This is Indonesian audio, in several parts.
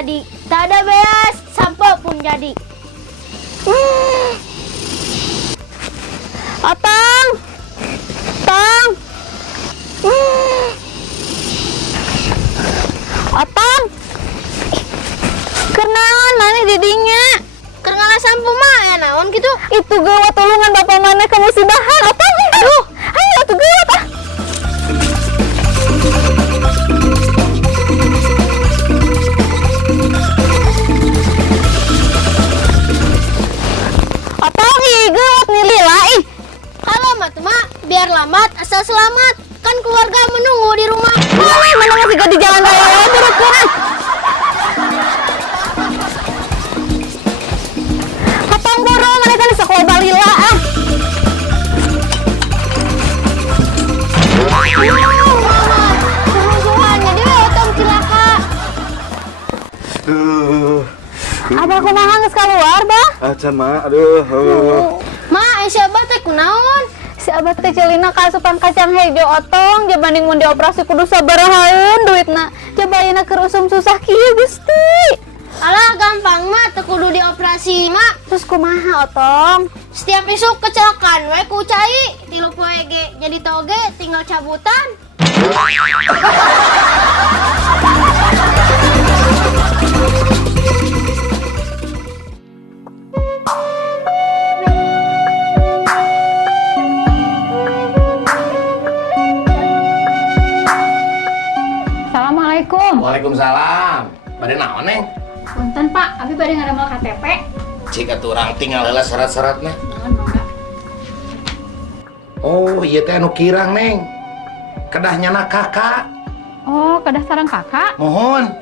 jadi. Tak ada beas, sampo pun jadi. Otong! Tong! Otong! Kenaon mana didinya? Keur ngalah sampo mah ya naon gitu. Itu gawat tulungan bapak mana ke musibahan. Otong! Aduh! Ayo atuh gawat ah! Otong ih gawat nih Lila ih. Halo mat mak, biar lambat asal selamat. Kan keluarga menunggu di rumah. Mana masih gak di jalan raya buruk-buruk. Otong buru mana kan sekolah balila ah. Suhan jadi otong cilaka. Abah kumaha geus keluar, Bah? Acan mah, aduh. Ma, siapa teh kunaon? Si abah teh celina kasupan kacang hejo Otong, jabanding mun dioperasi kudu sabarahaeun duitna. Jabayana keur usum susah kieu Gusti. Alah gampang mah, teu kudu dioperasi mak. Terus kumaha Otong? Setiap isuk kecelakaan we ku cai, tilu poe ge jadi toge tinggal cabutan. Assalamualaikum. Waalaikumsalam. Bade naon, Neng? Punten Pak, abi bade ngadamel KTP. Jika turang tinggal heula syarat-syaratna. Oh, iya teh anu kirang, Neng. Kedah nyana kakak. Oh, kedah sareng kakak. Mohon.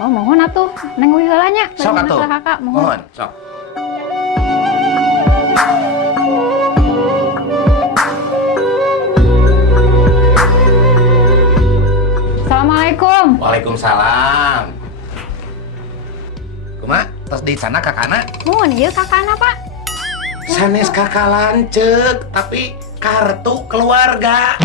Oh, mohon atuh. Neng heula nya. Sok atuh. Kakak, Mohon, sok. Assalamualaikum. Waalaikumsalam. Kumaha? Tos di sana kakana? Mohon ieu kakana, Pak. Sanes kakak lancek, tapi kartu keluarga.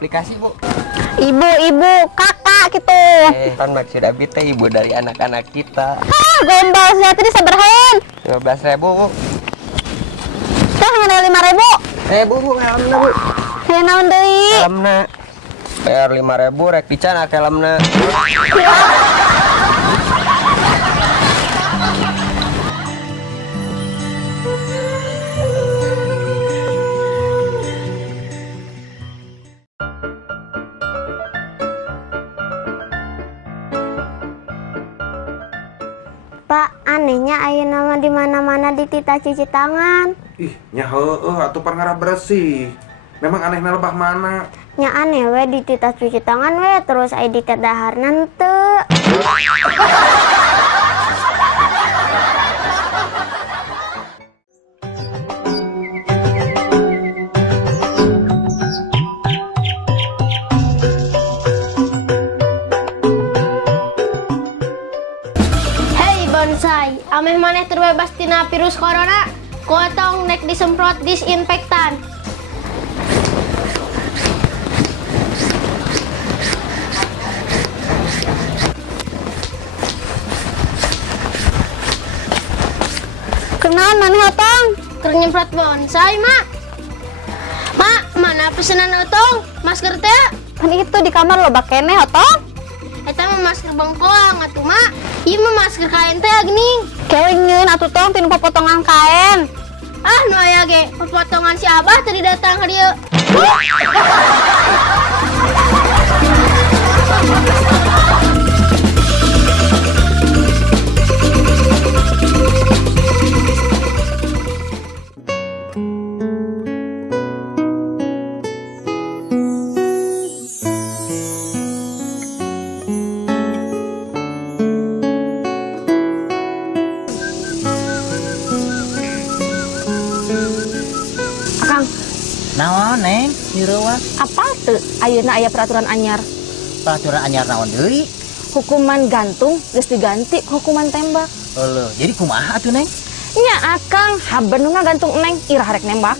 Aplikasi Bu. Ibu, kakak gitu. Kan maksud Abi teh ibu dari anak-anak kita. Gombal sia teh sabarahaeun. 15.000 Bu. Teh ngeunah 5.000. Bu, helmna Bu. Saya naon deui? Helmna. Bayar 5.000 rek pican ake helmna. Pak, anehnya ayeuna mah di mana-mana ditita cuci tangan. Ih, nya heueuh atuh perngara bersih. Memang anehna lebah mana? Nya aneh we ditita cuci tangan we terus aya di daharna teu. Bonsai, ameh maneh terbebas tina virus corona. Ku Otong nek disemprot disinfektan. Kenaon maneh Otong? Keur nyemprot bonsai, Mak. Mak, mana pesanan Otong? Masker teh? Kan itu di kamar loba keneh Otong. Eta mah masker bengkoang atuh, Mak. Ieu mah masker kain teh geuning. Kelingeun atuh Tong tinu potongan kain. Ah, nu aya ge pepotongan si Abah tadi datang ka dieu. Akang. Naon neng direuwah Apa tuh? Ayeuna aya peraturan anyar. peraturan anyar naon deui? Hukuman gantung geus diganti hukuman tembak. Heueuh, jadi kumaha atuh neng? Nya Akang, haben nu ngagantung neng irah rek nembak.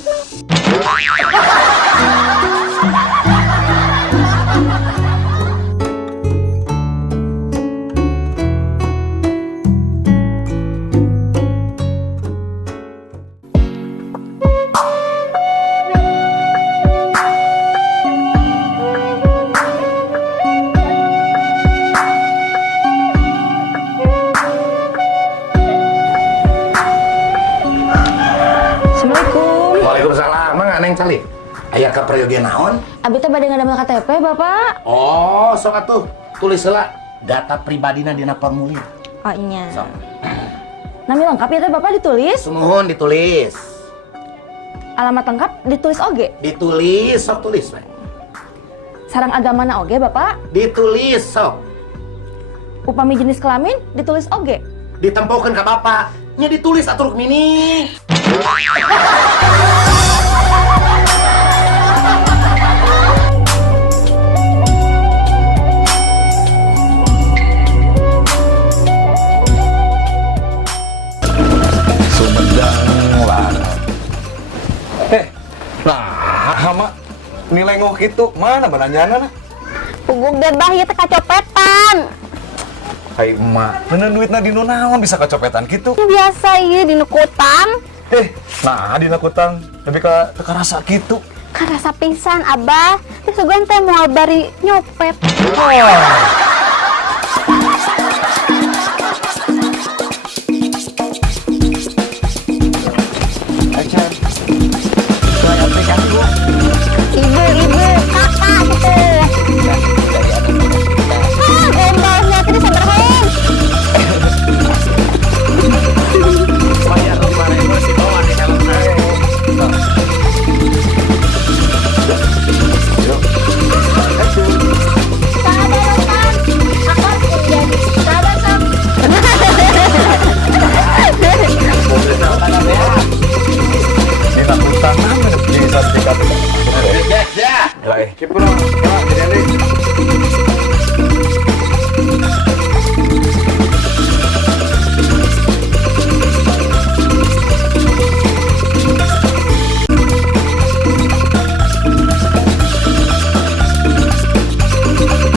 Assalamualaikum. Waalaikumsalam. Mang Neng Cali. Aya ka prayogian naon? Abi teh bade ngadamel KTP, Bapak. Oh, sok atuh. Tulis heula data pribadina dina formulir. Oh nya. Sok. Nami lengkap ya teh Bapak ditulis. Sumuhun ditulis. Alamat lengkap ditulis oge. Ditulis, sok tulis we. Sarang agamana oge, Bapak. Ditulis sok. Upami jenis kelamin ditulis oge. Ditempokeun ka bapak. Nya ditulis atuh Rukmini. Sumedang lah. Nah, hama nilai ngok itu mana bananyana na? Puguk deh bah ieu teh kacopetan. Hai emak, neuneuh duitna dinu naon bisa kecopetan gitu? Ini biasa ieu dinu kutang. Nah dina kutang lebih ke teka rasa gitu. Karasa pisan Abah. Teh sugan teh moal bari nyopet. Acar.